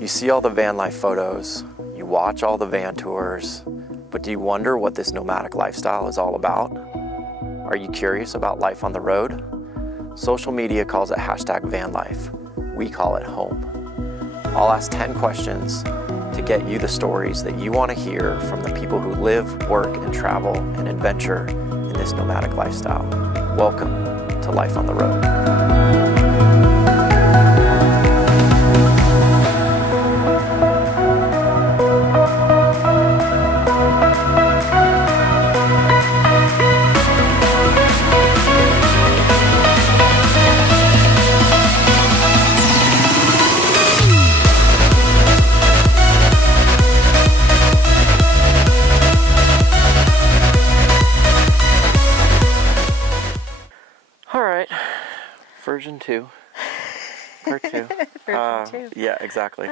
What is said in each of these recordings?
You see all the van life photos, you watch all the van tours, but do you wonder what this nomadic lifestyle is all about? Are you curious about life on the road? Social media calls it #vanlife. We call it home. I'll ask 10 questions to get you the stories that you want to hear from the people who live, work, and travel and adventure in this nomadic lifestyle. Welcome to Life on the Road. Version 2, part 2. Version 2. Yeah, exactly.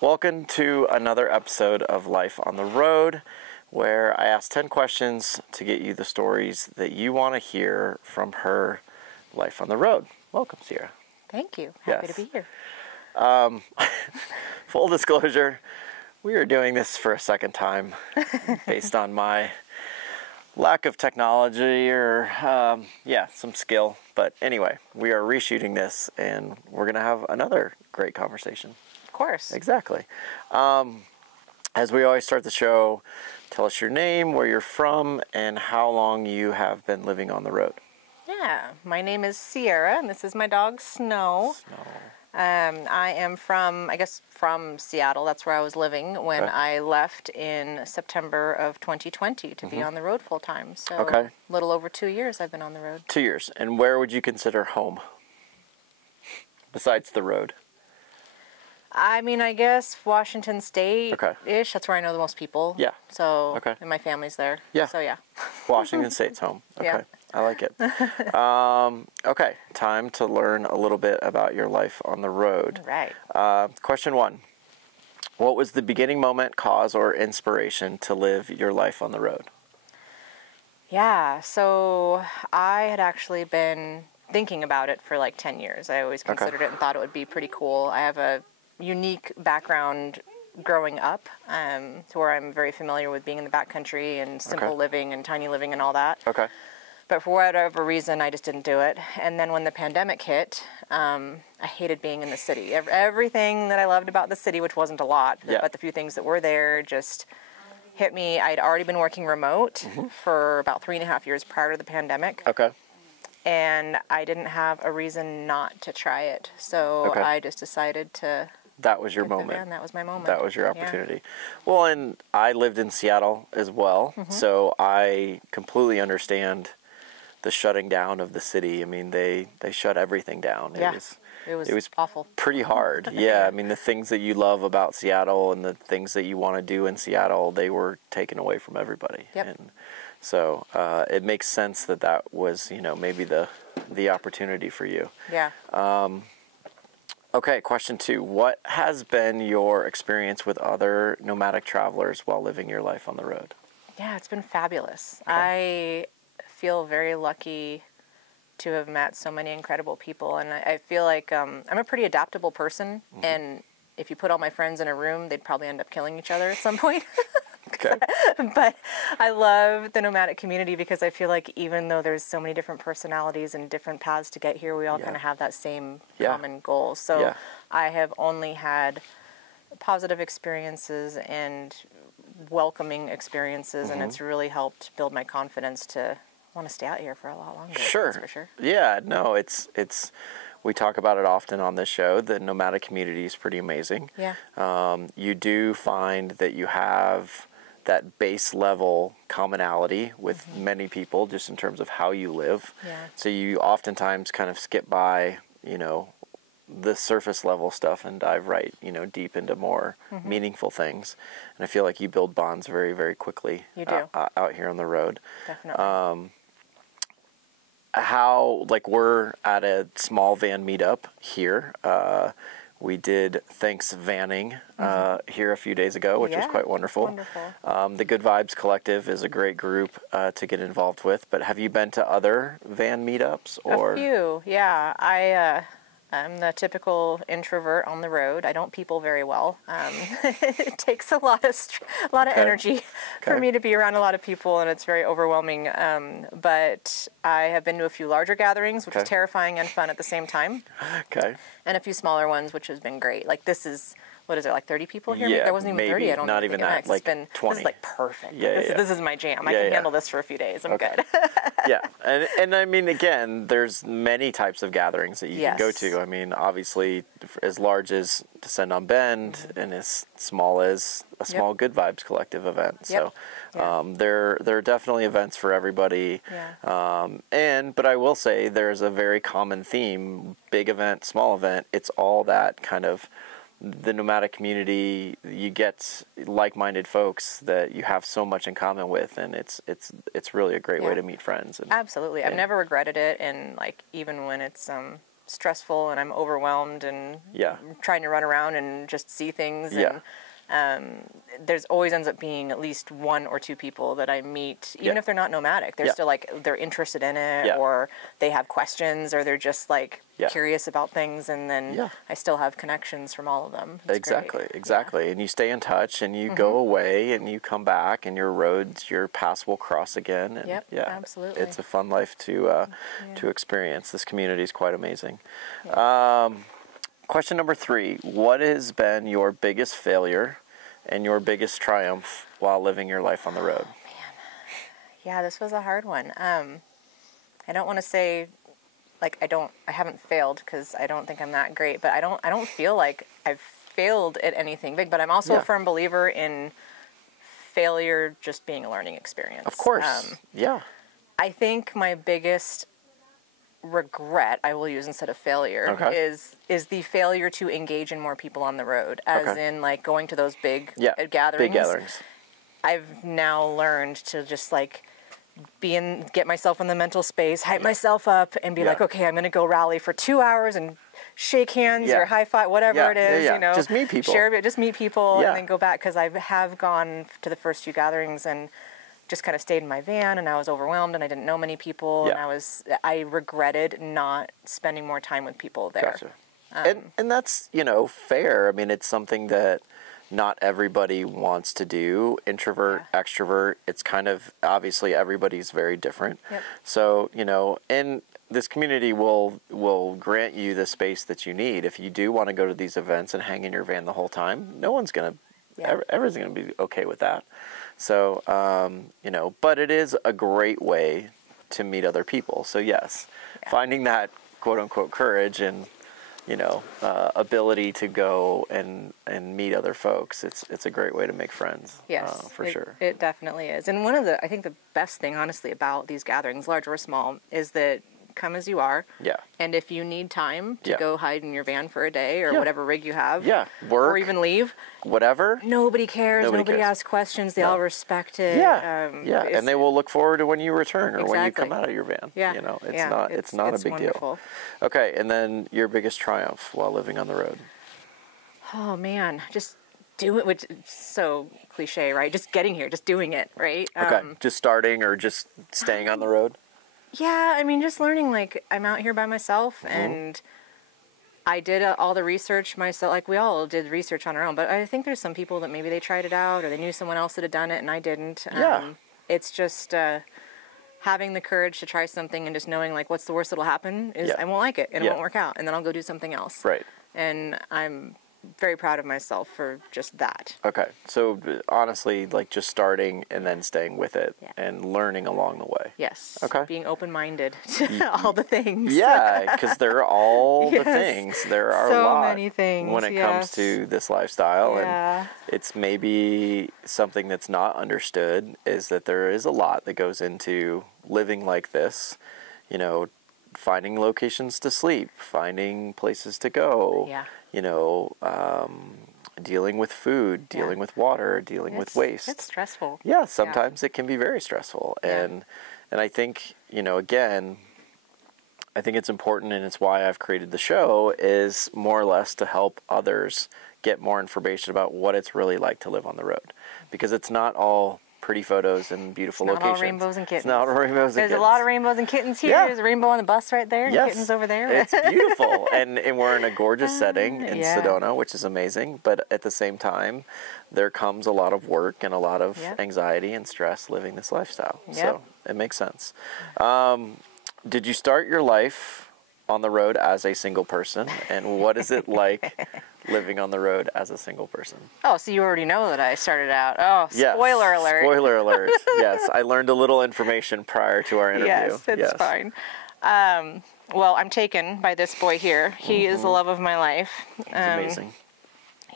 Welcome to another episode of Life on the Road, where I ask 10 questions to get you the stories that you want to hear from her life on the road. Welcome, Sierra. Thank you. Happy Yes. to be here. Full disclosure, we are doing this for a second time based on my lack of technology or, some skill. But anyway, we are reshooting this and we're going to have another great conversation. Of course. Exactly. As we always start the show, tell us your name, where you're from, and how long you have been living on the road. Yeah, my name is Sierra, and this is my dog, Snow. I am from Seattle. That's where I was living when I left in September of 2020 to be on the road full time. So a little over 2 years I've been on the road. 2 years. And where would you consider home besides the road? I mean, I guess Washington State-ish. That's where I know the most people. Yeah. So, and my family's there. Yeah. So, yeah. Washington State's home. Okay. Yeah. I like it. Okay, time to learn a little bit about your life on the road. Right. Question 1. What was the beginning moment, cause, or inspiration to live your life on the road? Yeah, so I had actually been thinking about it for like 10 years. I always considered it and thought it would be pretty cool. I have a unique background growing up to where I'm very familiar with being in the backcountry and simple living and tiny living and all that. Okay. But for whatever reason, I just didn't do it. And then when the pandemic hit, I hated being in the city. Everything that I loved about the city, which wasn't a lot, but the few things that were there just hit me. I'd already been working remote for about 3.5 years prior to the pandemic. Okay. And I didn't have a reason not to try it. So I just decided to... That was your moment. And that was my moment. That was your opportunity. Yeah. Well, and I lived in Seattle as well, so I completely understand the shutting down of the city. I mean, they shut everything down. Yeah. It was awful. Pretty hard. Yeah. I mean, the things that you love about Seattle and the things that you want to do in Seattle, they were taken away from everybody. Yep. And so it makes sense that was, maybe the opportunity for you. Yeah. Okay, question 2. What has been your experience with other nomadic travelers while living your life on the road? Yeah, it's been fabulous. I feel very lucky to have met so many incredible people, and I feel like I'm a pretty adaptable person, and if you put all my friends in a room, they'd probably end up killing each other at some point. Okay. But I love the nomadic community because I feel like even though there's so many different personalities and different paths to get here, we all kind of have that same common goal. So I have only had positive experiences and welcoming experiences, and it's really helped build my confidence to want to stay out here for a lot longer. Sure. That's for sure. Yeah, no, it's we talk about it often on this show. The nomadic community is pretty amazing. Yeah. You do find that you have that base level commonality with many people just in terms of how you live. Yeah. So you oftentimes kind of skip by, the surface level stuff and dive right, deep into more meaningful things. And I feel like you build bonds very, very quickly. You do. Out here on the road. Definitely. We're at a small van meetup here. We did Thanks Vanning here a few days ago, which was quite wonderful. Wonderful. The Good Vibes Collective is a great group to get involved with. But have you been to other van meetups? Or? A few, yeah. I'm the typical introvert on the road. I don't people very well. It takes a lot of energy for me to be around a lot of people, and it's very overwhelming. But I have been to a few larger gatherings, which is terrifying and fun at the same time. And a few smaller ones, which has been great. Like this is, what is it, like 30 people here? Yeah, there wasn't even maybe. 30. I don't Not think even that. It's like been, 20. This is like perfect. Yeah, This is my jam. I can handle this for a few days. I'm good. Yeah, and I mean, again, there's many types of gatherings that you can go to. I mean, obviously, as large as Descend on Bend, and as small as a small Good Vibes Collective event. So there are definitely events for everybody. But I will say there's a very common theme: big event, small event. It's all that kind of. The nomadic community, you get like-minded folks that you have so much in common with, and it's really a great way to meet friends. And, absolutely, I've never regretted it, and like even when it's stressful and I'm overwhelmed and trying to run around and just see things. And there's always ends up being at least one or two people that I meet, even if they're not nomadic. They're still like, they're interested in it, or they have questions, or they're just like curious about things, and then I still have connections from all of them. It's exactly. And you stay in touch, and you go away, and you come back, and your paths will cross again. And absolutely. It's a fun life to experience. This community is quite amazing. Question number 3, what has been your biggest failure and your biggest triumph while living your life on the road? Oh, man. Yeah, this was a hard one. I don't want to say, like, I haven't failed, because I don't think I'm that great, but I don't feel like I've failed at anything big, but I'm also a firm believer in failure just being a learning experience. Of course, I think my biggest regret, I will use instead of failure, is the failure to engage in more people on the road, as in like going to those big gatherings. Big gatherings. I've now learned to just like get myself in the mental space, hype myself up, and be like, okay, I'm going to go rally for 2 hours and shake hands or high five, whatever it is, you know. Just meet people. Just meet people, and then go back, because I have gone to the first few gatherings and just kind of stayed in my van, and I was overwhelmed, and I didn't know many people, and I regretted not spending more time with people there. And that's, fair. I mean, it's something that not everybody wants to do. Introvert, extrovert, it's kind of, obviously everybody's very different. So, and this community will grant you the space that you need. If you do want to go to these events and hang in your van the whole time, everyone's going to be okay with that. So, but it is a great way to meet other people. So yes, finding that quote unquote courage and, ability to go and meet other folks, it's a great way to make friends. Yes, for sure. It definitely is. And I think the best thing, honestly, about these gatherings, large or small, is that come as you are. And if you need time to go hide in your van for a day or whatever rig you have, work, or even leave, whatever. Nobody cares. Nobody asks questions. They all respect it. And they will look forward to when you return or when you come out of your van. It's not a big wonderful deal. Okay, and then your biggest triumph while living on the road. Oh man, just do it. Which is so cliche, right? Just getting here, just doing it, right? Just starting or just staying on the road. Yeah, I mean, just learning, like, I'm out here by myself, and I did all the research myself, like, we all did research on our own, but I think there's some people that maybe they tried it out, or they knew someone else that had done it, and I didn't. It's just having the courage to try something and just knowing, like, what's the worst that'll happen is I won't like it, and it won't work out, and then I'll go do something else. Right. And I'm very proud of myself for just that. Okay, so honestly, like just starting and then staying with it and learning along the way. Yes. Okay. Being open-minded to all the things. Yeah, because there are all the things. There are so a lot many things when it comes to this lifestyle, Yeah. and it's maybe something that's not understood is that there is a lot that goes into living like this. Finding locations to sleep, finding places to go. Yeah. Dealing with food, dealing with water, dealing with waste. It's stressful. Yeah, sometimes it can be very stressful. And I think, again, I think it's important, and it's why I've created the show, is more or less to help others get more information about what it's really like to live on the road. Because it's not all pretty photos and beautiful Not locations. all rainbows and kittens. It's not all rainbows and There's kittens. a lot of rainbows and kittens here. Yeah. There's a rainbow on the bus right there and kittens over there. It's beautiful. and we're in a gorgeous setting in Yeah. Sedona, which is amazing. But at the same time, there comes a lot of work and a lot of anxiety and stress living this lifestyle. So it makes sense. Did you start your life on the road as a single person? And what is it like living on the road as a single person? Oh, so you already know that I started out. Oh, spoiler alert. Spoiler alert. Yes, I learned a little information prior to our interview. Yes, it's fine. Well, I'm taken by this boy here. He is the love of my life. He's amazing.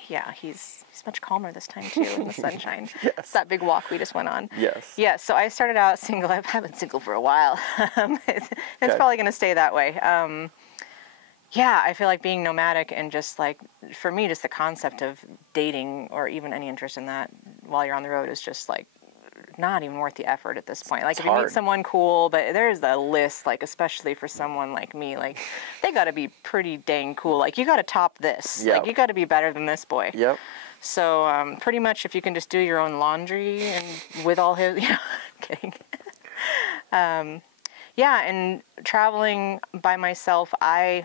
Yeah, he's much calmer this time too in the sunshine. Yes. It's that big walk we just went on. Yes. Yeah, so I started out single. I've been single for a while. It's probably going to stay that way. Yeah, I feel like being nomadic and just like, for me, just the concept of dating or even any interest in that while you're on the road is just like not even worth the effort at this point. Like if you meet someone cool, but there's a list, like especially for someone like me, like they got to be pretty dang cool. Like you got to top this. Like you got to be better than this boy. Yep. So pretty much if you can just do your own laundry and with all his, kidding. Yeah, and traveling by myself, I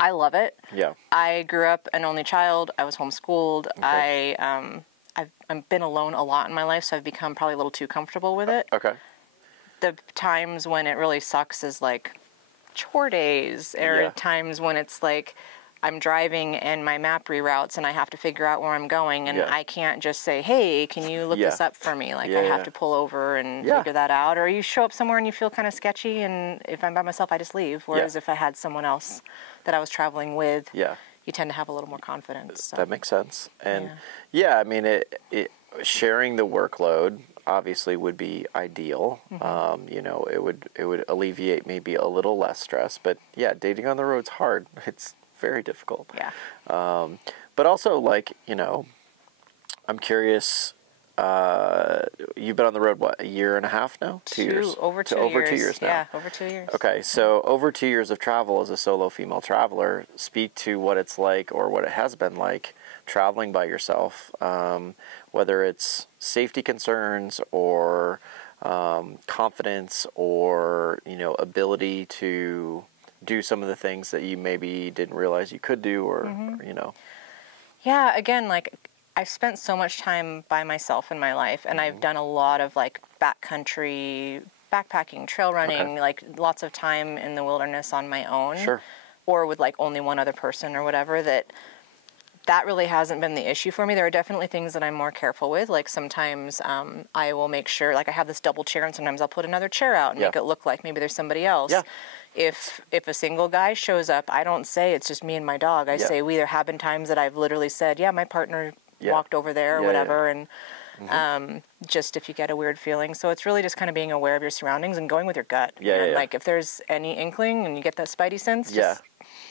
love it. Yeah. I grew up an only child. I was homeschooled. Okay. I've been alone a lot in my life, so I've become probably a little too comfortable with it. Okay. The times when it really sucks is like chore days, or times when it's like I'm driving and my map reroutes and I have to figure out where I'm going, and I can't just say, hey, can you look this up for me? Like I have to pull over and figure that out. Or you show up somewhere and you feel kind of sketchy, and if I'm by myself, I just leave. Whereas if I had someone else that I was traveling with, you tend to have a little more confidence. So. That makes sense. And I mean, it sharing the workload obviously would be ideal. You know, it would alleviate maybe a little less stress. But dating on the road's hard. It's very difficult. Yeah. But also, like, you know, I'm curious. You've been on the road, what, a year and a half now? 2 years? Over 2 years. Over 2 years now. Yeah, over 2 years. Okay, so over 2 years of travel as a solo female traveler, speak to what it's like, or what it has been like, traveling by yourself, whether it's safety concerns or confidence or, you know, ability to do some of the things that you maybe didn't realize you could do, or, you know. Yeah, again, like, I've spent so much time by myself in my life, and I've done a lot of like backcountry, backpacking, trail running, like lots of time in the wilderness on my own, or with like only one other person or whatever, that really hasn't been the issue for me. There are definitely things that I'm more careful with. Like sometimes I will make sure, like I have this double chair, and sometimes I'll put another chair out and make it look like maybe there's somebody else. Yeah. If a single guy shows up, I don't say it's just me and my dog. I say there have been times that I've literally said, my partner walked over there or whatever, and just if you get a weird feeling. So it's really just kind of being aware of your surroundings and going with your gut. Like if there's any inkling and you get that spidey sense, just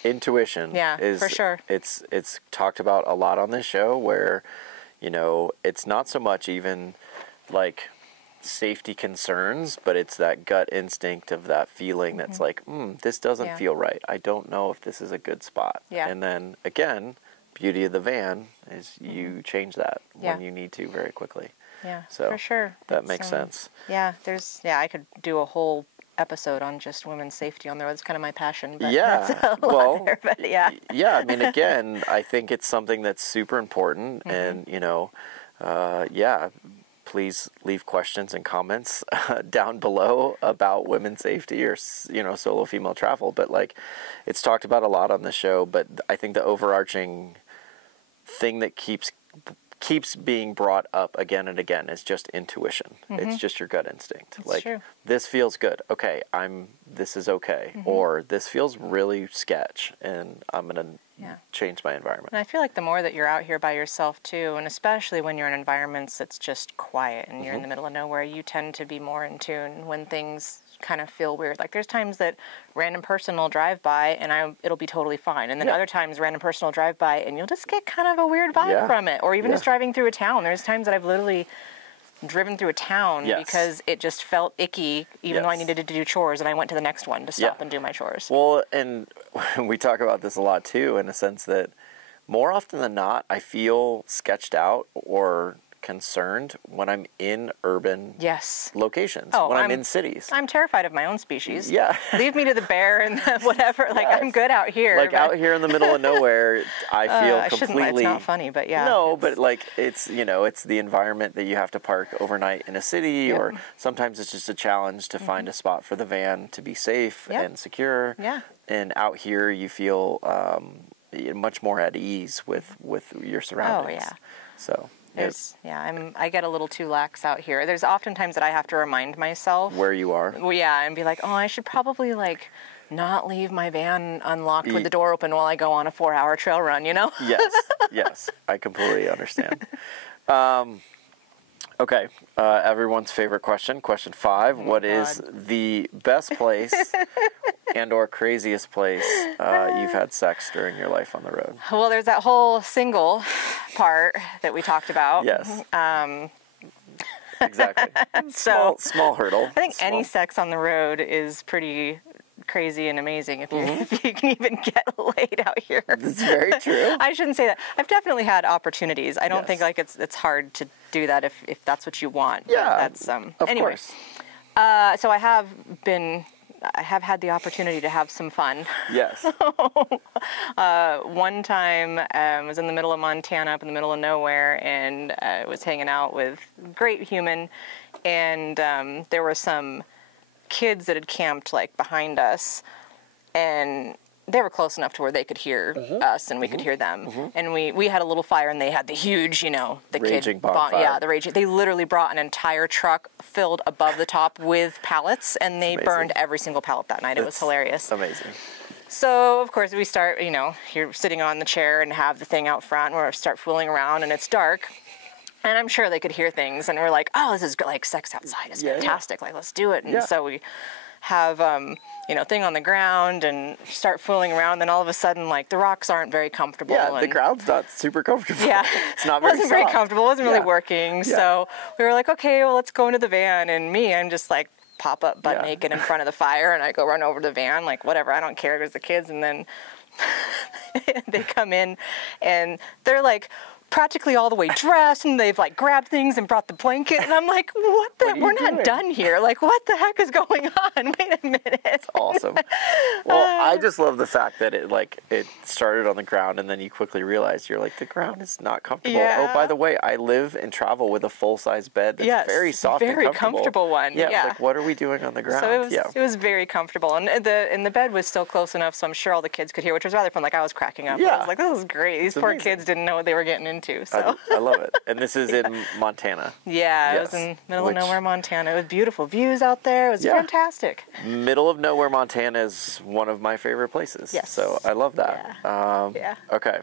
intuition is, for sure. It's talked about a lot on this show, where, you know, it's not so much even like safety concerns, but it's that gut instinct of that feeling that's like, this doesn't feel right. I don't know if this is a good spot. And then again, beauty of the van is you change that when you need to very quickly. Yeah, so for sure. That makes sense. Yeah, I could do a whole episode on just women's safety on the road. It's kind of my passion. But I mean, again, I think it's something that's super important, and, you know, please leave questions and comments down below about women's safety or, you know, solo female travel. But like, it's talked about a lot on the show, but I think the overarching thing that keeps being brought up again and again is just intuition. It's just your gut instinct. It's like, true. This feels good. Okay, this is okay. Or this feels really sketch, and I'm going to change my environment. And I feel like the more that you're out here by yourself too, and especially when you're in environments that's just quiet and you're in the middle of nowhere, you tend to be more in tune when things kind of feel weird. Like there's times that random person will drive by and it'll be totally fine, and then other times random person will drive by and you'll just get kind of a weird vibe from it. Or even just driving through a town. There's times that I've literally driven through a town because it just felt icky, even though I needed to do chores, and I went to the next one to stop and do my chores. Well, and we talk about this a lot too, in a sense that more often than not, I feel sketched out or concerned when I'm in urban yes. locations, Oh, when I'm in cities. I'm terrified of my own species. Yeah. Leave me to the bear and the whatever. Like, yes. I'm good out here. Like, out here in the middle of nowhere, I feel completely... It's not funny, but yeah. No, but like, it's, you know, it's the environment that you have to park overnight in a city, yep. or sometimes it's just a challenge to find a spot for the van to be safe yep. and secure. Yeah. And out here, you feel much more at ease with your surroundings. Oh, yeah. So... I get a little too lax out here. There's often times that I have to remind myself where you are. Well, yeah, and be like, oh, I should probably like not leave my van unlocked with the door open while I go on a 4-hour trail run, you know? Yes, yes, I completely understand. Okay, everyone's favorite question, question 5. What is the best place and or craziest place you've had sex during your life on the road? Well, there's that whole single part that we talked about. Yes. Exactly. Small hurdle. I think any sex on the road is pretty crazy and amazing if you can even get laid out here. That's very true. I shouldn't say that. I've definitely had opportunities. I don't think like it's hard to do that if that's what you want. Yeah, that's of course. So I have had the opportunity to have some fun. Yes. One time I was in the middle of Montana, up in the middle of nowhere, and was hanging out with a great human, and there were some kids that had camped like behind us, and they were close enough to where they could hear us and we could hear them. And we had a little fire, and they had the huge, you know, the raging bonfire. The raging. They literally brought an entire truck filled above the top with pallets, and they burned every single pallet that night. It was hilarious. Amazing. So, of course, we start, you know, you're sitting on the chair and have the thing out front, where we start fooling around, and it's dark. And I'm sure they could hear things, and we're like, oh, this is like sex outside. It's fantastic. Like, let's do it. And so we have, you know, thing on the ground and start fooling around. Then all of a sudden, like, the rocks aren't very comfortable. Yeah, and the ground's not super comfortable. Yeah. It's not very very comfortable. It wasn't really working. Yeah. So we were like, okay, well, let's go into the van. And I'm just like, pop up butt naked in front of the fire, and I go run over to the van, like, whatever, I don't care, there's the kids. And then they come in, and they're like practically all the way dressed, and they've like grabbed things and brought the blanket, and I'm like, we're not done here. Like, what the heck is going on? Wait a minute. It's awesome. Well, I just love the fact that it started on the ground, and then you quickly realize you're like, the ground is not comfortable. Yeah. Oh, by the way, I live and travel with a full-size bed that's very soft and comfortable. Very comfortable one. Yeah. Like, what are we doing on the ground? So it was very comfortable, and the bed was still close enough, so I'm sure all the kids could hear, which was rather fun. Like, I was cracking up. Yeah. I was like, this is great. These poor kids didn't know what they were getting into. So I love it. And this is in Montana. Yeah, it was in middle of nowhere, Montana. It was beautiful views out there. It was fantastic. Middle of nowhere, Montana is one of my favorite places. Yes. So I love that. Yeah. Okay.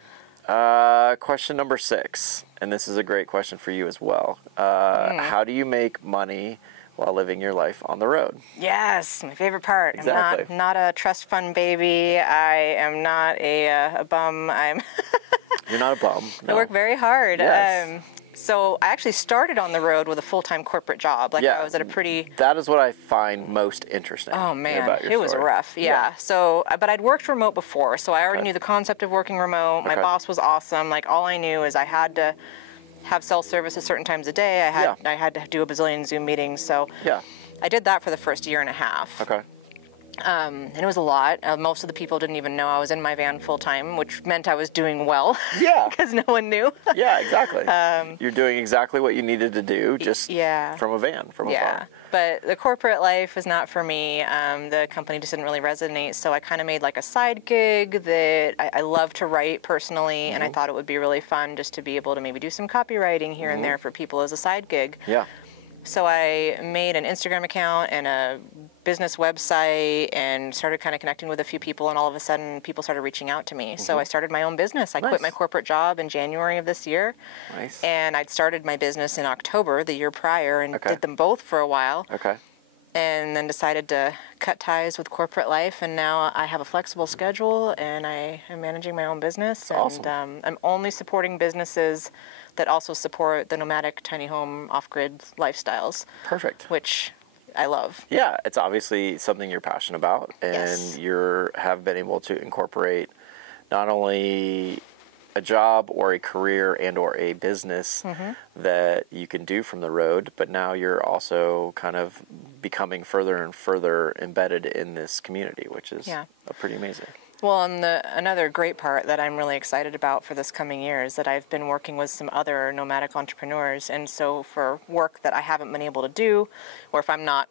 Question number 6, and this is a great question for you as well. How do you make money while living your life on the road? Yes, my favorite part. Exactly. I'm not a trust fund baby. I am not a bum. You're not a bum. No. I work very hard. Yes. So I actually started on the road with a full-time corporate job. Like, I was at a pretty... That is what I find most interesting. Oh, man. About your it was story. rough. Yeah. So, but I'd worked remote before, so I already knew the concept of working remote. My boss was awesome. Like, all I knew is I had to have cell service at certain times a day. I had to do a bazillion Zoom meetings. So I did that for the first year and a half. Okay. And it was a lot. Most of the people didn't even know I was in my van full time, which meant I was doing well. Yeah. Because no one knew. Yeah, exactly. You're doing exactly what you needed to do, just from a van, from afar. But the corporate life is not for me. The company just didn't really resonate, so I kind of made like a side gig that I love to write personally, and I thought it would be really fun just to be able to maybe do some copywriting here and there for people as a side gig. Yeah. So I made an Instagram account and a business website and started kind of connecting with a few people, and all of a sudden people started reaching out to me. So I started my own business. I quit my corporate job in January of this year. Nice. And I'd started my business in October the year prior and did them both for a while. Okay. And then decided to cut ties with corporate life, and now I have a flexible schedule and I am managing my own business. Awesome. And I'm only supporting businesses that also support the nomadic tiny home off-grid lifestyles. Perfect. Which I love. Yeah, it's obviously something you're passionate about, and you have been able to incorporate not only a job or a career and or a business that you can do from the road, but now you're also kind of becoming further and further embedded in this community, which is pretty amazing. Well, and another great part that I'm really excited about for this coming year is that I've been working with some other nomadic entrepreneurs, and so for work that I haven't been able to do, or if I'm not,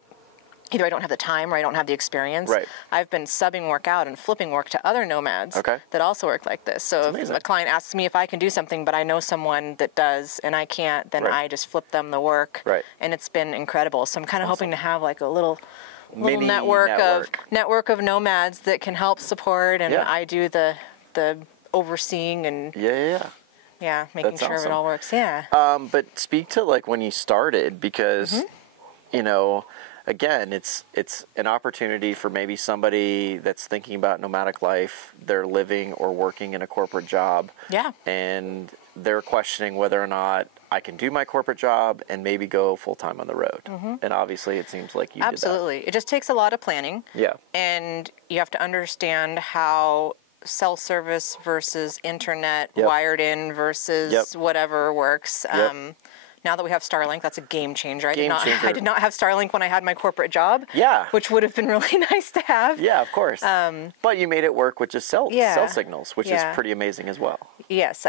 either I don't have the time or I don't have the experience, I've been subbing work out and flipping work to other nomads that also work like this. So if a client asks me if I can do something, but I know someone that does and I can't, then I just flip them the work, and it's been incredible. So I'm kind of hoping to have like a little network of nomads that can help support, and I do the overseeing and making sure it all works. But speak to like when you started, because you know, again, it's an opportunity for maybe somebody that's thinking about nomadic life. They're living or working in a corporate job, and they're questioning whether or not I can do my corporate job and maybe go full-time on the road. And obviously it seems like you did that. It just takes a lot of planning. And you have to understand how cell service versus internet wired in versus whatever works. Now that we have Starlink, that's a game changer. I did not have Starlink when I had my corporate job. Which would have been really nice to have. Of course. But you made it work with just cell signals, which is pretty amazing as well. Yes,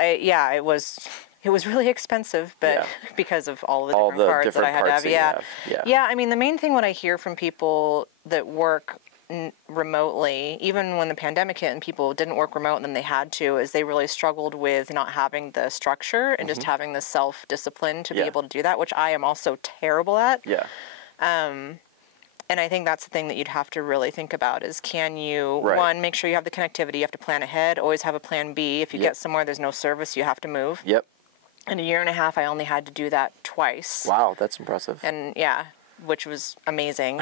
it was really expensive, but because of all the different cards that I had to have. I mean, the main thing what I hear from people that work remotely, even when the pandemic hit and people didn't work remote and then they had to, is they really struggled with not having the structure and just having the self-discipline to be able to do that, which I am also terrible at. And I think that's the thing that you'd have to really think about is, can you, one, make sure you have the connectivity, you have to plan ahead, always have a plan B. If you get somewhere there's no service, you have to move. In a year and a half, I only had to do that twice. Wow, that's impressive. And which was amazing.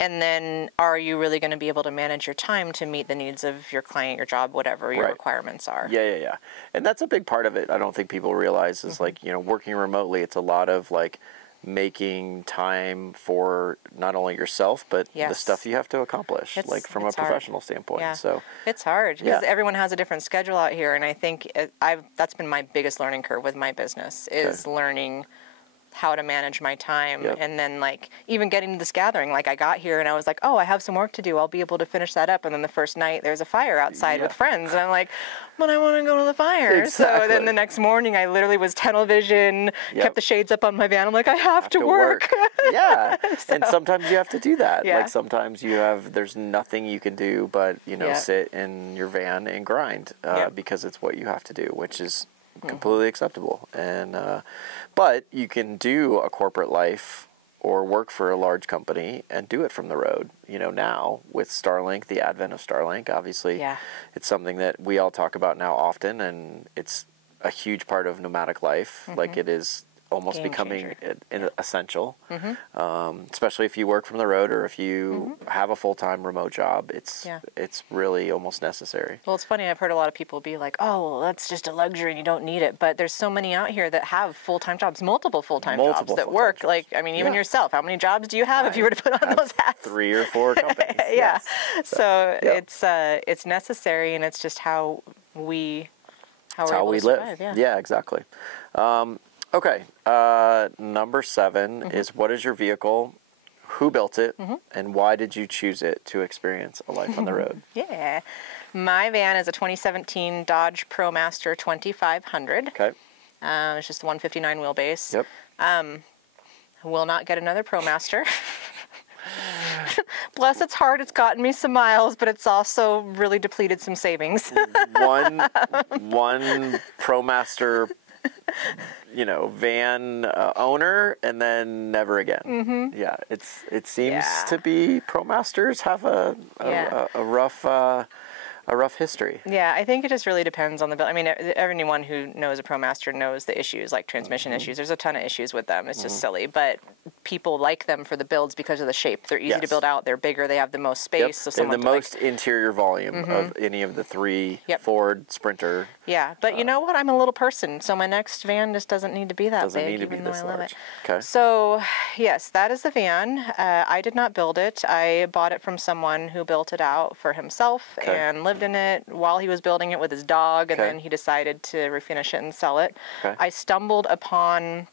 And then, are you really going to be able to manage your time to meet the needs of your client, your job, whatever your requirements are? And that's a big part of it. I don't think people realize is like, you know, working remotely, it's a lot of like making time for not only yourself, but the stuff you have to accomplish, like from a professional standpoint. So it's hard because everyone has a different schedule out here. And I think that's been my biggest learning curve with my business is learning how to manage my time. And then like even getting to this gathering, like I got here and I was like, oh, I have some work to do, I'll be able to finish that up. And then the first night there's a fire outside with friends and I'm like, but I want to go to the fire. So then the next morning I literally was tunnel vision, kept the shades up on my van. I'm like, I have to work. And sometimes you have to do that. Like sometimes there's nothing you can do but, you know, sit in your van and grind because it's what you have to do, which is completely acceptable. And but you can do a corporate life or work for a large company and do it from the road. You know, now with Starlink, the advent of Starlink, obviously it's something that we all talk about now often, and it's a huge part of nomadic life. Like it is almost becoming essential, especially if you work from the road or if you have a full-time remote job. It's really almost necessary. Well, it's funny. I've heard a lot of people be like, oh, well, that's just a luxury and you don't need it. But there's so many out here that have full-time jobs, multiple full-time jobs that work. Like, I mean, even yourself, how many jobs do you have if you were to put on those hats? 3 or 4 companies. So it's necessary, and it's just how we live. Exactly. Okay, number 7 is, what is your vehicle, who built it, and why did you choose it to experience a life on the road? My van is a 2017 Dodge Promaster 2500. Okay. It's just the 159 wheelbase. I will not get another Promaster. Bless its heart, it's gotten me some miles, but it's also really depleted some savings. one Promaster van owner, and then never again. It seems to be Promasters have a rough history. I think it just really depends on the build. I mean, everyone who knows a Promaster knows the issues, like transmission issues. There's a ton of issues with them. It's just silly, but people like them for the builds because of the shape. They're easy to build out. They're bigger. They have the most space. So they have the most interior volume of any of the 3 Ford Sprinter. But you know what? I'm a little person, so my next van just doesn't need to be that big, even though I love it. Okay. So yes, that is the van. I did not build it. I bought it from someone who built it out for himself and lived lived in it while he was building it with his dog, and Okay. then he decided to refinish it and sell it. Okay. I stumbled upon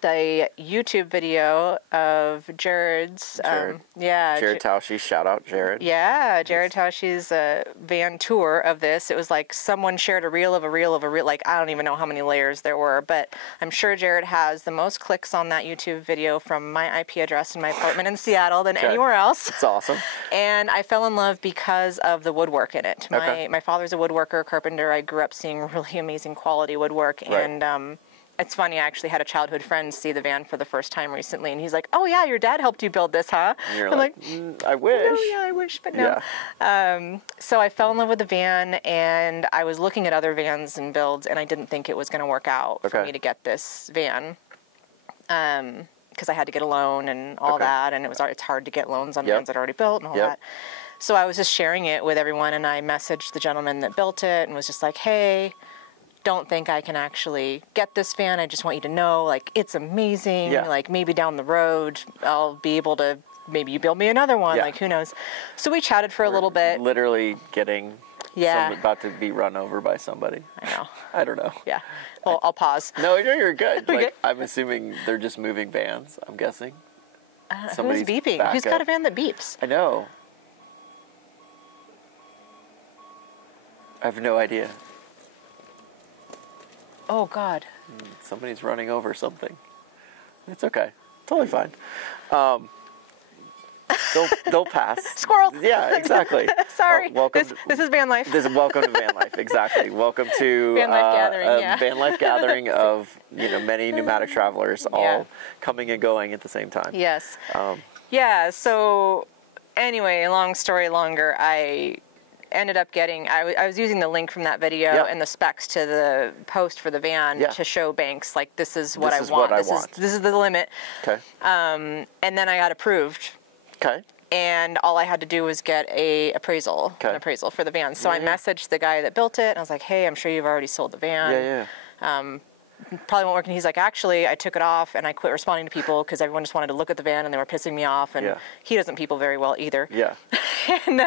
the YouTube video of Jared's. Jared. Yeah. Jared Tausche, shout out Jared. Yeah, Jared Tausche's van tour of this. It was like someone shared a reel of a reel of a reel. Like, I don't even know how many layers there were, but I'm sure Jared has the most clicks on that YouTube video from my IP address in my apartment in Seattle than anywhere else. It's awesome. And I fell in love because of the woodwork in it. My father's a woodworker, carpenter. I grew up seeing really amazing quality woodwork. Right. And it's funny, I actually had a childhood friend see the van for the first time recently, and he's like, "Oh yeah, your dad helped you build this, huh?" And you're I'm like, I wish. "Oh yeah, I wish, but no." Yeah. So I fell in love with the van, and I was looking at other vans and builds, and I didn't think it was going to work out for me to get this van, because I had to get a loan and all that, and it's hard to get loans on vans that are already built and all that. So I was just sharing it with everyone, and I messaged the gentleman that built it and was just like, "Hey, don't think I can actually get this van. I just want you to know, like, it's amazing. Like, maybe down the road I'll be able to, maybe you build me another one. Like, who knows?" So we chatted for a little bit. Literally getting about to be run over by somebody. I know. I don't know. Yeah. Well, I'll pause. No, you're good. Okay. Like, I'm assuming they're just moving vans, I'm guessing. Who's beeping? Who's got a van that beeps? I know. I have no idea. Oh, God. Somebody's running over something. It's okay. Totally fine. They'll pass. Squirrel. Yeah, exactly. Sorry. Welcome. This is van life. This is welcome to van life. Exactly. Welcome to van life gathering. Van life gathering of many nomadic travelers all coming and going at the same time. Yes. So anyway, long story longer, I ended up getting, I was using the link from that video and the specs to the post for the van to show banks, like, this is what I want. This is the limit. Okay. And then I got approved. Okay. And all I had to do was get an appraisal for the van. So I messaged the guy that built it, and I was like, "Hey, I'm sure you've already sold the van. Probably won't work." And he's like, "Actually, I took it off and I quit responding to people because everyone just wanted to look at the van and they were pissing me off, and he doesn't people very well either." Yeah. And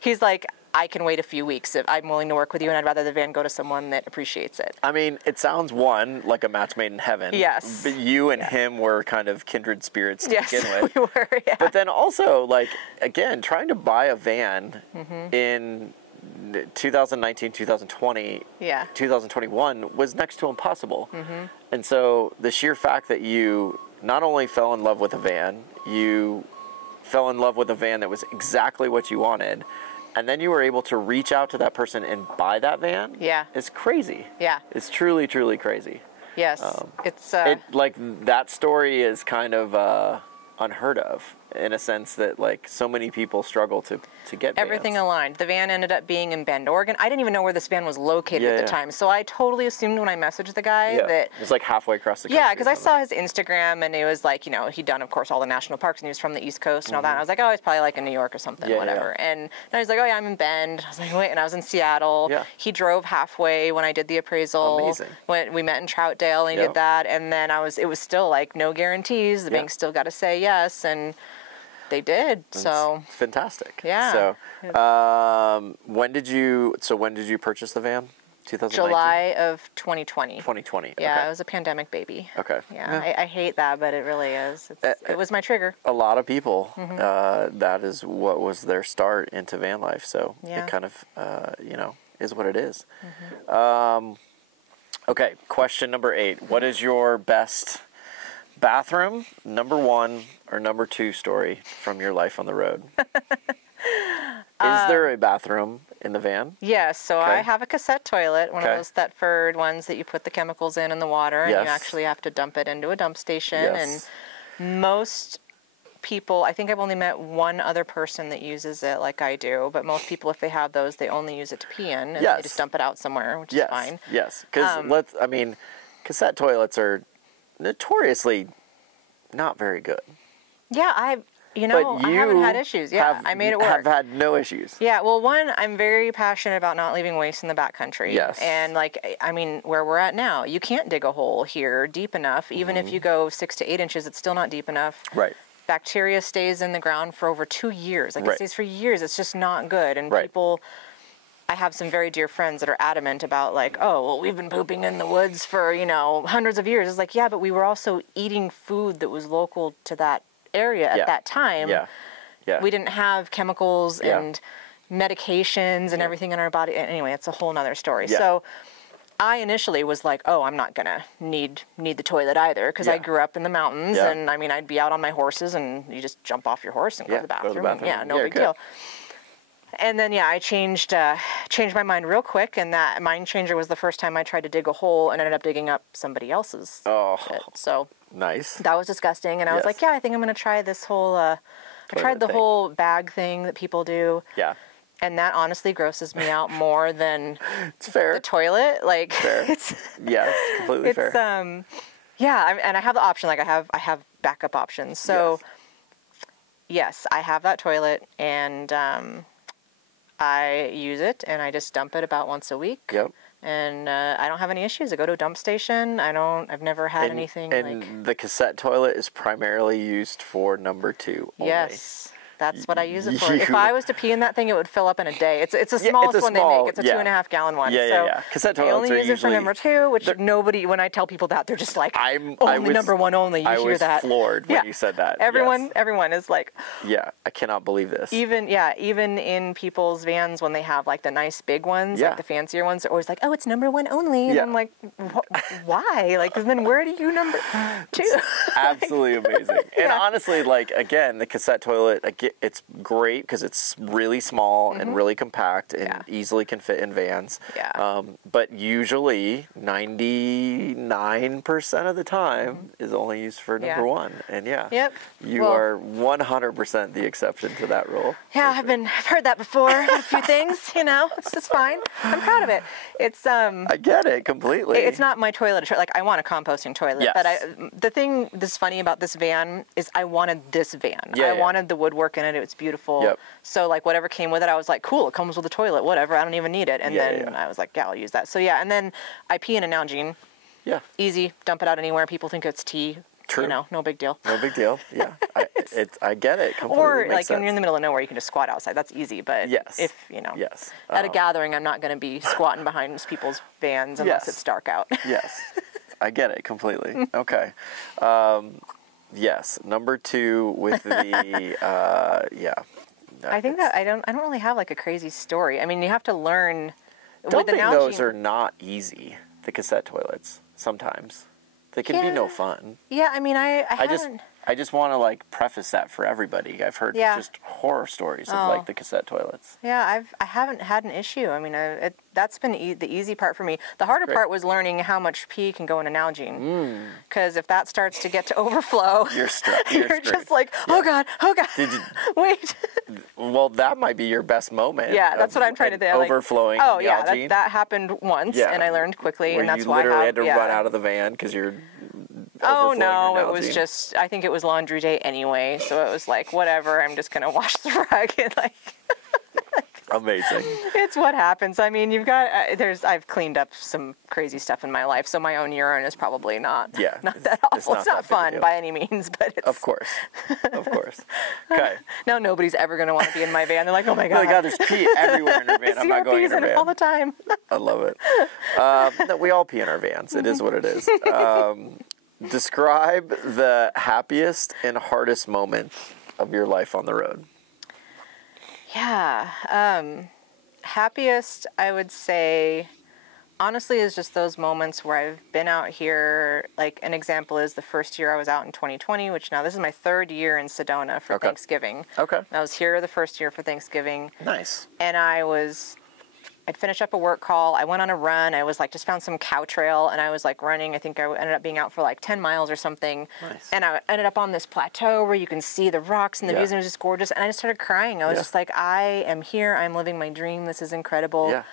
he's like, "I can wait a few weeks. If I'm willing to work with you, and I'd rather the van go to someone that appreciates it." I mean, it sounds like a match made in heaven. Yes. But you and him were kind of kindred spirits to begin with. We were, But then also, like, again, trying to buy a van in 2019, 2020, 2021 was next to impossible. And so the sheer fact that you not only fell in love with a van, you fell in love with a van that was exactly what you wanted, and then you were able to reach out to that person and buy that van. It's crazy. It's truly, truly crazy. Yes. It's like, that story is kind of unheard of, in a sense that, like, so many people struggle to get everything vans. aligned. The van ended up being in Bend, Oregon. I didn't even know where this van was located at the time, so I totally assumed when I messaged the guy that it was like halfway across the country. Yeah, because I saw his Instagram, and it was like, he'd done, of course, all the national parks, and he was from the East Coast and all that. And I was like, "Oh, he's probably like in New York or something, whatever." And then he's like, "Oh yeah, I'm in Bend." I was like, "Wait," and I was in Seattle. He drove halfway when I did the appraisal. Amazing. When we met in Troutdale, and he did that, and then it was still like no guarantees. The bank still got to say yes, and they did. So fantastic. Yeah. So when did you purchase the van? 2019? July of 2020. 2020. Yeah, okay. It was a pandemic baby. Okay. Yeah. I hate that, but it really is. It was my trigger. A lot of people, that is what was their start into van life. So it kind of, is what it is. Okay, question number 8. What is your best bathroom, number 1 or number 2 story from your life on the road? Is there a bathroom in the van? Yes, so I have a cassette toilet, one of those Thetford ones that you put the chemicals in the water, and you actually have to dump it into a dump station. And most people, I think I've only met one other person that uses it like I do, but most people, if they have those, they only use it to pee in, and they just dump it out somewhere, which is fine. Yes, because cassette toilets are notoriously not very good. Yeah, I haven't had issues. Yeah, I made it work. Have had no issues. Yeah, well, one, I'm very passionate about not leaving waste in the backcountry. Yes. And, where we're at now, you can't dig a hole here deep enough. Even if you go 6 to 8 inches, it's still not deep enough. Right. Bacteria stays in the ground for over 2 years. It stays for years. It's just not good. And people I have some very dear friends that are adamant about like, oh, well, we've been pooping in the woods for, you know, hundreds of years. It's like, yeah, but we were also eating food that was local to that area at that time. Yeah. Yeah. We didn't have chemicals and medications and everything in our body. Anyway, it's a whole nother story. Yeah. So I initially was like, oh, I'm not going to need the toilet either, because I grew up in the mountains, and I mean, I'd be out on my horses, and you just jump off your horse and go to the bathroom. And, no big deal. And then, I changed my mind real quick, and that mind changer was the first time I tried to dig a hole and ended up digging up somebody else's pit. So nice. That was disgusting, and I was like, I think I'm going to try this whole, I tried the whole bag thing that people do. Yeah. And that honestly grosses me out more than it's fair. The toilet. Like, fair. It's completely fair. And I have the option. Like, I have backup options. So, yes, I have that toilet, and I use it, and I just dump it about once a week. Yep. And I don't have any issues. I go to a dump station. I've never had anything. And like, the cassette toilet is primarily used for number 2 only. Yes. That's what I use it for. If I was to pee in that thing, it would fill up in a day. It's the smallest one they make. It's a 2.5 gallon one. Cassette toilets I only use it for number 2, which nobody, when I tell people that, they're just like, number 1 only. You hear that? I was floored when you said that. Everyone is like, yeah, I cannot believe this. Even in people's vans, when they have like the nice big ones, like the fancier ones, they're always like, oh, it's number 1 only. And I'm like, why? Like, because then where do you number 2? Absolutely amazing. And honestly, like, again, the cassette toilet, it's great because it's really small and really compact and easily can fit in vans. Yeah. But usually 99% of the time is only used for number 1. And you are 100% the exception to that rule. Yeah, I've heard that before. A few things, it's just fine. I'm proud of it. It's I get it completely. It's not my toilet. Like, I want a composting toilet, but the thing that's funny about this van is I wanted this van. I wanted the woodwork in it. It was beautiful. Yep. So like whatever came with it, I was like, cool, it comes with a toilet, whatever, I don't even need it. And then I was like, yeah, I'll use that. So and then I pee in a Nalgene. Yeah. Easy, dump it out anywhere. People think it's tea. True. No big deal. No big deal. Yeah. I get it completely. Or like when you're in the middle of nowhere, you can just squat outside. That's easy. But if at a gathering, I'm not going to be squatting behind people's vans unless it's dark out. Yes. I get it completely. Okay. Yes, number 2 with the I think that I don't really have like a crazy story. I mean, you have to learn. Dumping those are not easy. The cassette toilets sometimes they can be no fun. Yeah, I mean, I just want to like preface that for everybody. I've heard just horror stories of like the cassette toilets. Yeah, I haven't had an issue. I mean, that's been the easy part for me. The harder part was learning how much pee can go in an Nalgene. Because if that starts to get to overflow, you're just like, oh god, wait. Well, that might be your best moment. Yeah, that's what I'm trying to do. Overflowing. Oh yeah, that happened once, and I learned quickly, and that's why I literally had to run out of the van because you're. Oh no, it was just, I think it was laundry day anyway, so it was like, whatever, I'm just gonna wash the rug and like. Amazing. It's what happens. I mean, you've got, I've cleaned up some crazy stuff in my life, so my own urine is probably not that awful. It's not fun by any means, but it's. Of course. Okay. Now nobody's ever going to want to be in my van. They're like, oh my god. Oh my god, there's pee everywhere in our van. I'm not going in our van. All the time. I love it. We all pee in our vans. It is what it is. Describe the happiest and hardest moment of your life on the road. Yeah. Happiest, I would say, honestly, is just those moments where I've been out here. Like, an example is the first year I was out in 2020, which now this is my 3rd year in Sedona for Thanksgiving. Okay. I was here the first year for Thanksgiving. Nice. And I'd finished up a work call. I went on a run. I was like, just found some cow trail, and I was like running. I think I ended up being out for like 10 miles or something. Nice. And I ended up on this plateau where you can see the rocks and the views, and it was just gorgeous. And I just started crying. I was just like, I am here. I'm living my dream. This is incredible. Yeah.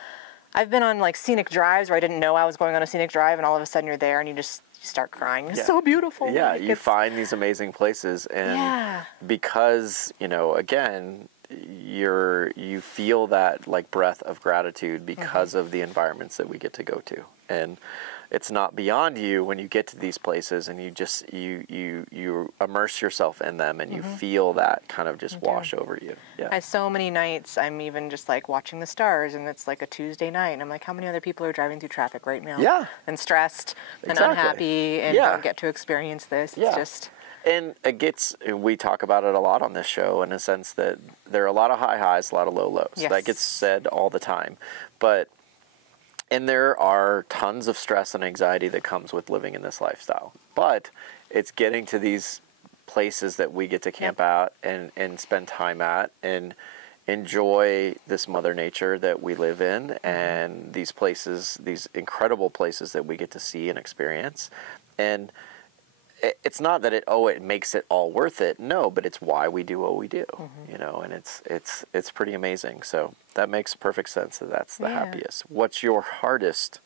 I've been on like scenic drives where I didn't know I was going on a scenic drive, and all of a sudden you're there and you start crying. It's so beautiful. Yeah, you find these amazing places, and because, again, you feel that like breath of gratitude because of the environments that we get to go to. And it's not beyond you when you get to these places and you just you immerse yourself in them and you feel that kind of just wash over you. Yeah. I so many nights I'm even just like watching the stars, and it's like a Tuesday night, and I'm like, how many other people are driving through traffic right now? Yeah. And stressed and Exactly. unhappy and don't get to experience this. It's just. And we talk about it a lot on this show in a sense that there are a lot of high highs, a lot of low lows. Yes. That gets said all the time. And there are tons of stress and anxiety that comes with living in this lifestyle. But it's getting to these places that we get to camp out and spend time at and enjoy this Mother Nature that we live in and these places, these incredible places that we get to see and experience. And it's not that it makes it all worth it. No, but it's why we do what we do, you know, and it's pretty amazing. So that makes perfect sense that that's the happiest. What's your hardest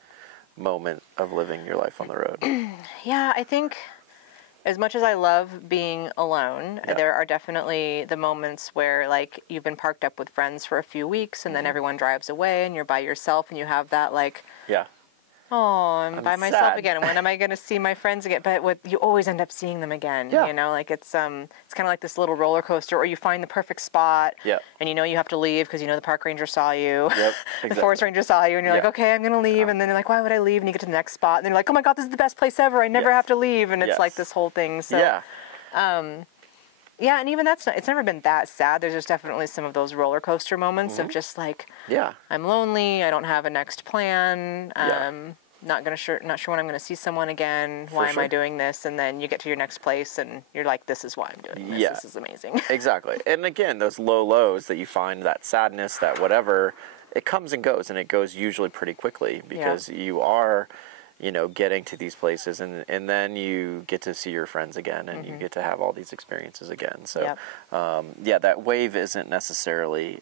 moment of living your life on the road? Yeah, I think as much as I love being alone, there are definitely the moments where like you've been parked up with friends for a few weeks and then everyone drives away and you're by yourself and you have that like, oh, I'm by myself sad. again. When am I going to see my friends again? But you always end up seeing them again. You know, like it's kind of like this little roller coaster, or you find the perfect spot, and you know you have to leave because you know the park ranger saw you, the forest ranger saw you, and you're like, okay, I'm going to leave, and then you're like, why would I leave? And you get to the next spot, and then you're like, oh my god, this is the best place ever. I never have to leave, and it's like this whole thing. So, yeah, and even it's never been that sad. There's just definitely some of those roller coaster moments of just like, I'm lonely. I don't have a next plan. Not sure when I'm going to see someone again. Why am I doing this? And then you get to your next place and you're like, this is why I'm doing this. This is amazing. Exactly. And again, those low lows that you find, that sadness, that whatever, it comes and goes, and it goes usually pretty quickly because you are, you know, getting to these places and then you get to see your friends again and you get to have all these experiences again. So, that wave isn't necessarily...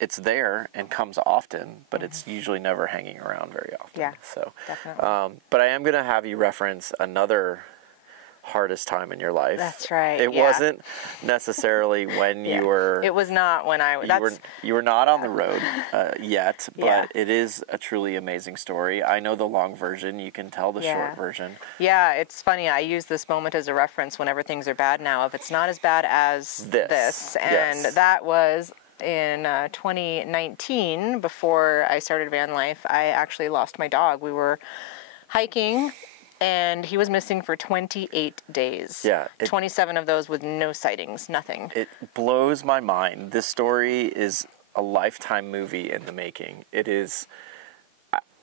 it's there and comes often, but it's usually never hanging around very often. Yeah, so definitely. But I am going to have you reference another hardest time in your life. That's right. It wasn't necessarily when you were. It was not when I was. You were not on the road yet, but it is a truly amazing story. I know the long version. You can tell the short version. Yeah, it's funny. I use this moment as a reference whenever things are bad now. If it's not as bad as this. And that was. In 2019, before I started van life, I actually lost my dog. We were hiking, and he was missing for 28 days. 27 of those with no sightings, nothing. It blows my mind. This story is a lifetime movie in the making. It is...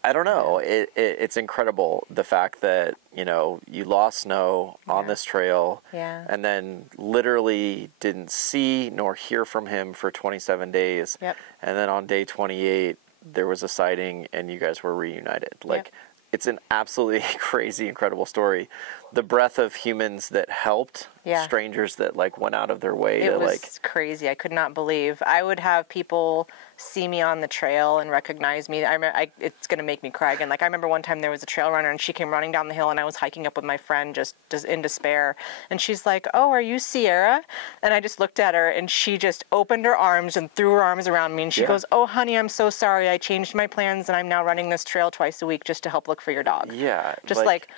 I don't know. It's incredible, the fact that, you know, you lost snow on this trail and then literally didn't see nor hear from him for 27 days. And then on day 28, there was a sighting and you guys were reunited. Like, it's an absolutely crazy, incredible story. The breadth of humans that helped, strangers that, like, went out of their way to, like... It was crazy. I could not believe. I would have people see me on the trail and recognize me. It's going to make me cry again. Like, I remember one time there was a trail runner, and she came running down the hill, and I was hiking up with my friend just in despair. And she's like, oh, are you Sierra? And I just looked at her, and she just opened her arms and threw her arms around me, and she goes, oh, honey, I'm so sorry. I changed my plans, and I'm now running this trail twice a week just to help look for your dog. Just like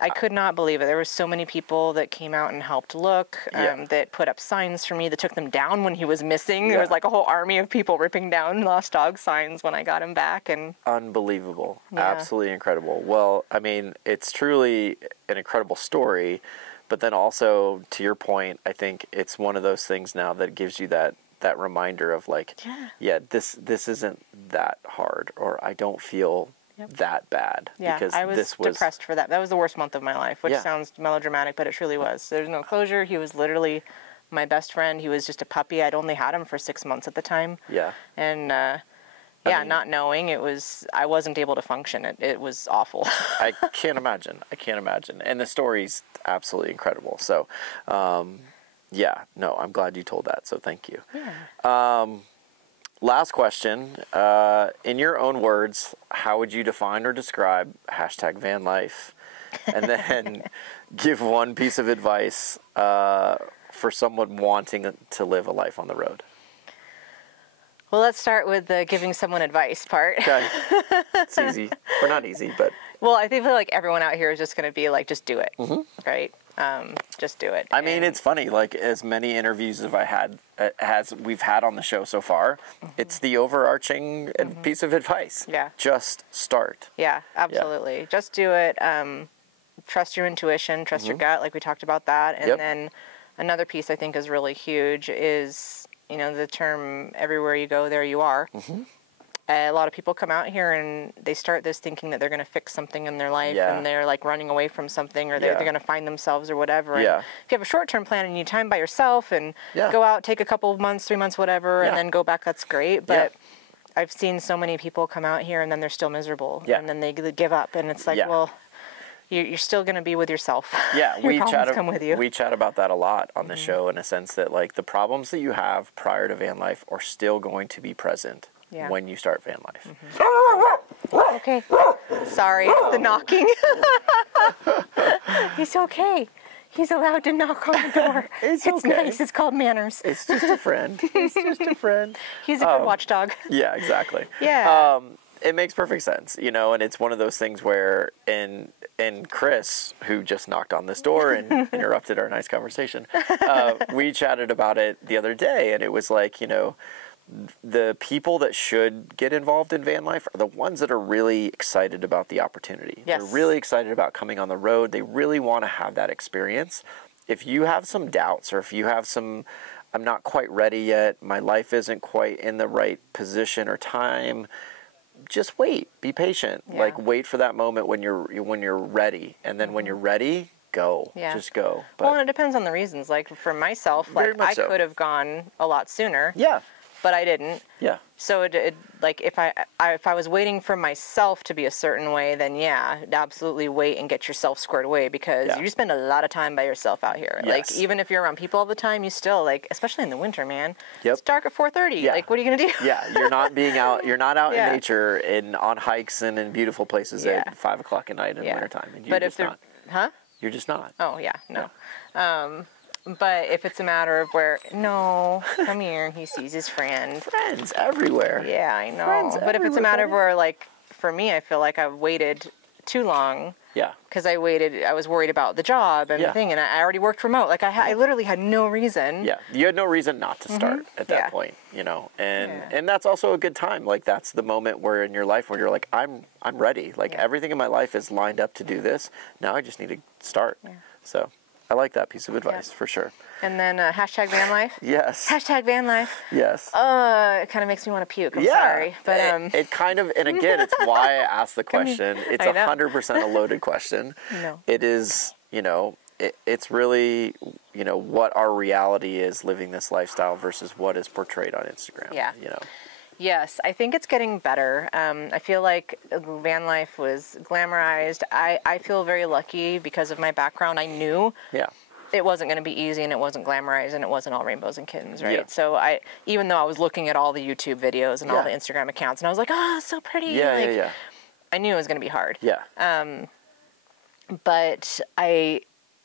I could not believe it. There were so many people that came out and helped look, that put up signs for me, that took them down when he was missing. There was like a whole army of people ripping down lost dog signs when I got him back. And unbelievable. Absolutely incredible. Well, I mean, it's truly an incredible story, but then also, to your point, I think it's one of those things now that gives you that reminder of like, this isn't that hard, or I don't feel that bad. Because I was depressed for that. That was the worst month of my life, which sounds melodramatic, but it truly was. There's no closure. He was literally my best friend. He was just a puppy. I'd only had him for 6 months at the time. And I mean, not knowing, I wasn't able to function. It was awful. I can't imagine. And the story's absolutely incredible. So, I'm glad you told that. So thank you. Last question. In your own words, how would you define or describe #vanlife? And then give one piece of advice for someone wanting to live a life on the road. Well, let's start with the giving someone advice part. Okay. It's easy. Or not easy, but... Well, I feel like everyone out here is just going to be like, just do it, right? Just do it. I mean, it's funny, like, as many interviews as we've had on the show so far, it's the overarching piece of advice. Yeah. Just start. Yeah, absolutely. Yeah. Just do it. Trust your intuition, trust your gut, like we talked about that. And then another piece I think is really huge is, you know, the term everywhere you go, there you are. A lot of people come out here and they start this thinking that they're going to fix something in their life and they're like running away from something or they're going to find themselves or whatever. And if you have a short-term plan and you need time by yourself and go out, take a couple of months, 3 months, whatever, and then go back, that's great. But I've seen so many people come out here and then they're still miserable and then they give up and it's like, well, you're still going to be with yourself. Yeah, we come with you. We chat about that a lot on the show in a sense that like the problems that you have prior to van life are still going to be present when you start van life. Okay. Sorry, it's the knocking. He's okay. He's allowed to knock on the door. It's okay. Nice. It's called manners. It's just a friend. He's just a friend. He's a good watchdog. Yeah, exactly. Yeah. It makes perfect sense, you know, and it's one of those things where and Chris, who just knocked on this door and interrupted our nice conversation, we chatted about it the other day, and it was like, you know, the people that should get involved in van life are the ones that are really excited about the opportunity. Yes. They're really excited about coming on the road. They really want to have that experience. If you have some doubts or if you have some, I'm not quite ready yet, my life isn't quite in the right position or time, just wait. Be patient. Yeah. Like wait for that moment when you're ready, and then when you're ready, go. Yeah. Just go. But, well, and it depends on the reasons. Like for myself, like I could have gone a lot sooner. Yeah. But I didn't. Yeah. So it like if I was waiting for myself to be a certain way, then absolutely wait and get yourself squared away because you spend a lot of time by yourself out here. Yes. Like even if you're around people all the time, you still like, especially in the winter, man. Yep. It's dark at 4:30. Yeah. Like what are you gonna do? Yeah, you're not being out. You're not out in nature and on hikes and in beautiful places at 5 o'clock at night in wintertime. And but if they're, you're just not. Oh yeah, no. But if it's a matter of where, no, come here, he sees his friend. Friends everywhere. Yeah, I know. Friends but if it's a matter of where, like, for me, I feel like I've waited too long. Yeah. Because I was worried about the job and the thing, and I already worked remote. Like, I literally had no reason. Yeah, you had no reason not to start at that point, you know. And that's also a good time. Like, that's the moment where in your life where you're like, I'm ready. Like, everything in my life is lined up to do this. Now I just need to start. Yeah. So I like that piece of advice for sure. And then hashtag van life. Yes. Hashtag van life. Yes. It kind of makes me want to puke. I'm sorry, but it kind of, and again, it's why I asked the question. It's 100% a loaded question. No. It is, you know, it's really, you know, what our reality is living this lifestyle versus what is portrayed on Instagram. Yeah. You know. Yes, I think it's getting better. I feel like van life was glamorized. I feel very lucky because of my background. I knew it wasn't going to be easy and it wasn't glamorized and it wasn't all rainbows and kittens, right? Yeah. So even though I was looking at all the YouTube videos and all the Instagram accounts and I was like, oh, so pretty. Yeah, I knew it was going to be hard. Yeah. But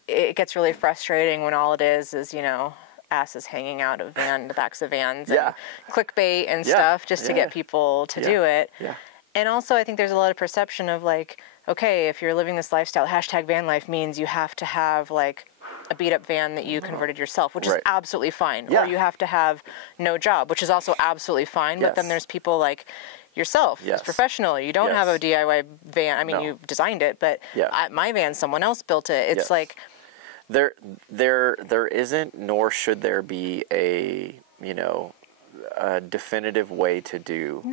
it gets really frustrating when all it is, you know, asses hanging out of the backs of vans and clickbait and stuff just to get people to do it. Yeah. And also I think there's a lot of perception of like, okay, if you're living this lifestyle, hashtag van life means you have to have like a beat up van that you converted yourself, which is absolutely fine. Or you have to have no job, which is also absolutely fine. But then there's people like yourself, who's professional. You don't have a DIY van. I mean, you designed it, but my van, someone else built it. It's like, There isn't, nor should there be a, you know, a definitive way to do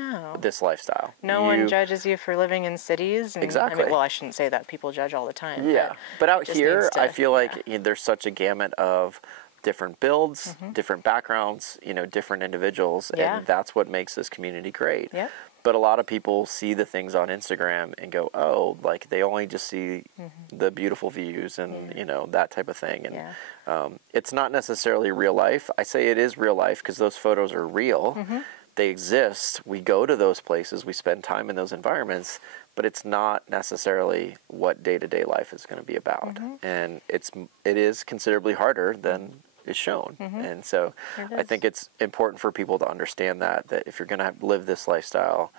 this lifestyle. No one judges you for living in cities. And, exactly. I mean, well, I shouldn't say that. People judge all the time. Yeah. But out here, I feel like there's such a gamut of different builds, different backgrounds, you know, different individuals. And that's what makes this community great. Yep. But a lot of people see the things on Instagram and go, oh, like they only just see the beautiful views and, you know, that type of thing. And it's not necessarily real life. I say it is real life because those photos are real. They exist. We go to those places. We spend time in those environments. But it's not necessarily what day-to-day life is going to be about. And it is considerably harder than is shown. And so I think it's important for people to understand that if you're going to live this lifestyle,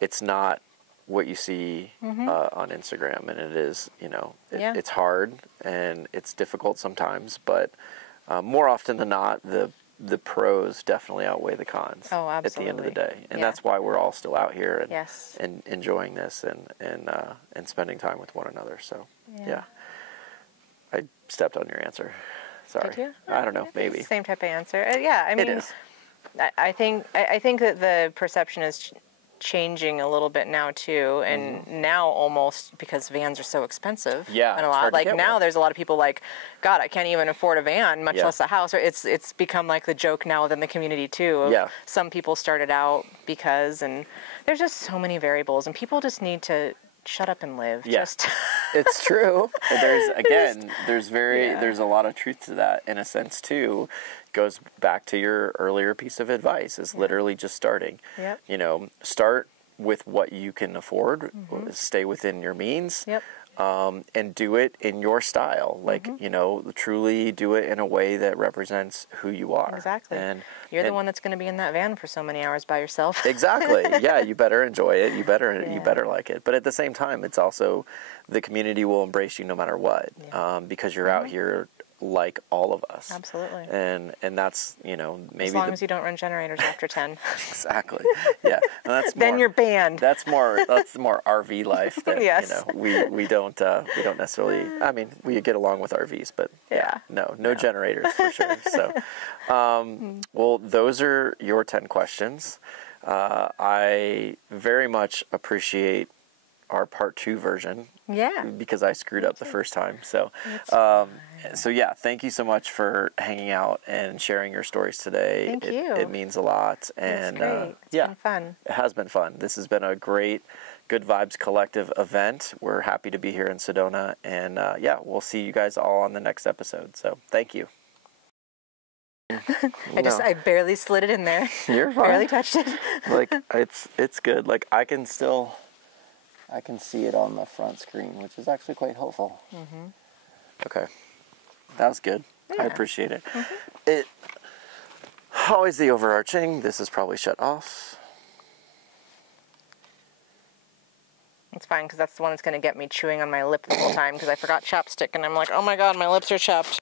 it's not what you see on Instagram, and it is, you know, it's hard and it's difficult sometimes, but more often than not, the pros definitely outweigh the cons at the end of the day, and that's why we're all still out here and enjoying this and spending time with one another. So I stepped on your answer. Sorry. Did you? I don't know. Maybe same type of answer. Yeah, I mean, it is. I think that the perception is changing a little bit now too, and now almost because vans are so expensive. Yeah, and a lot like now there's a lot of people like, God, I can't even afford a van, much less a house. Or it's become like the joke now within the community too. Some people started out because, and there's just so many variables, and people just need to shut up and live. Just it's true. There's a lot of truth to that in a sense too. Goes back to your earlier piece of advice, is literally just starting. You know, start with what you can afford, stay within your means, and do it in your style. Like, you know, truly do it in a way that represents who you are. Exactly. And you're the one that's going to be in that van for so many hours by yourself. Exactly. Yeah, you better enjoy it. You better like it. But at the same time, it's also the community will embrace you no matter what, because you're out here like all of us. Absolutely. And that's, you know, maybe as long as you don't run generators after 10. Exactly. Yeah. And that's then you're banned. That's more RV life that you know, we don't necessarily, I mean, we get along with RVs, but no generators for sure. So well, those are your 10 questions. I very much appreciate our part 2 version. Because I screwed up the first time. So so yeah, thank you so much for hanging out and sharing your stories today. Thank you. It means a lot. And it's great. It's been fun. It has been fun. This has been a great Good Vibes Collective event. We're happy to be here in Sedona, and we'll see you guys all on the next episode. So thank you. I barely slid it in there. You're fine. Barely touched it. Like it's good. Like I can see it on the front screen, which is actually quite helpful. Okay. That was good. I appreciate it. It always the overarching. This is probably shut off. It's fine, because that's the one that's going to get me chewing on my lip the whole time, because I forgot chapstick, and I'm like, oh my God, my lips are chapped.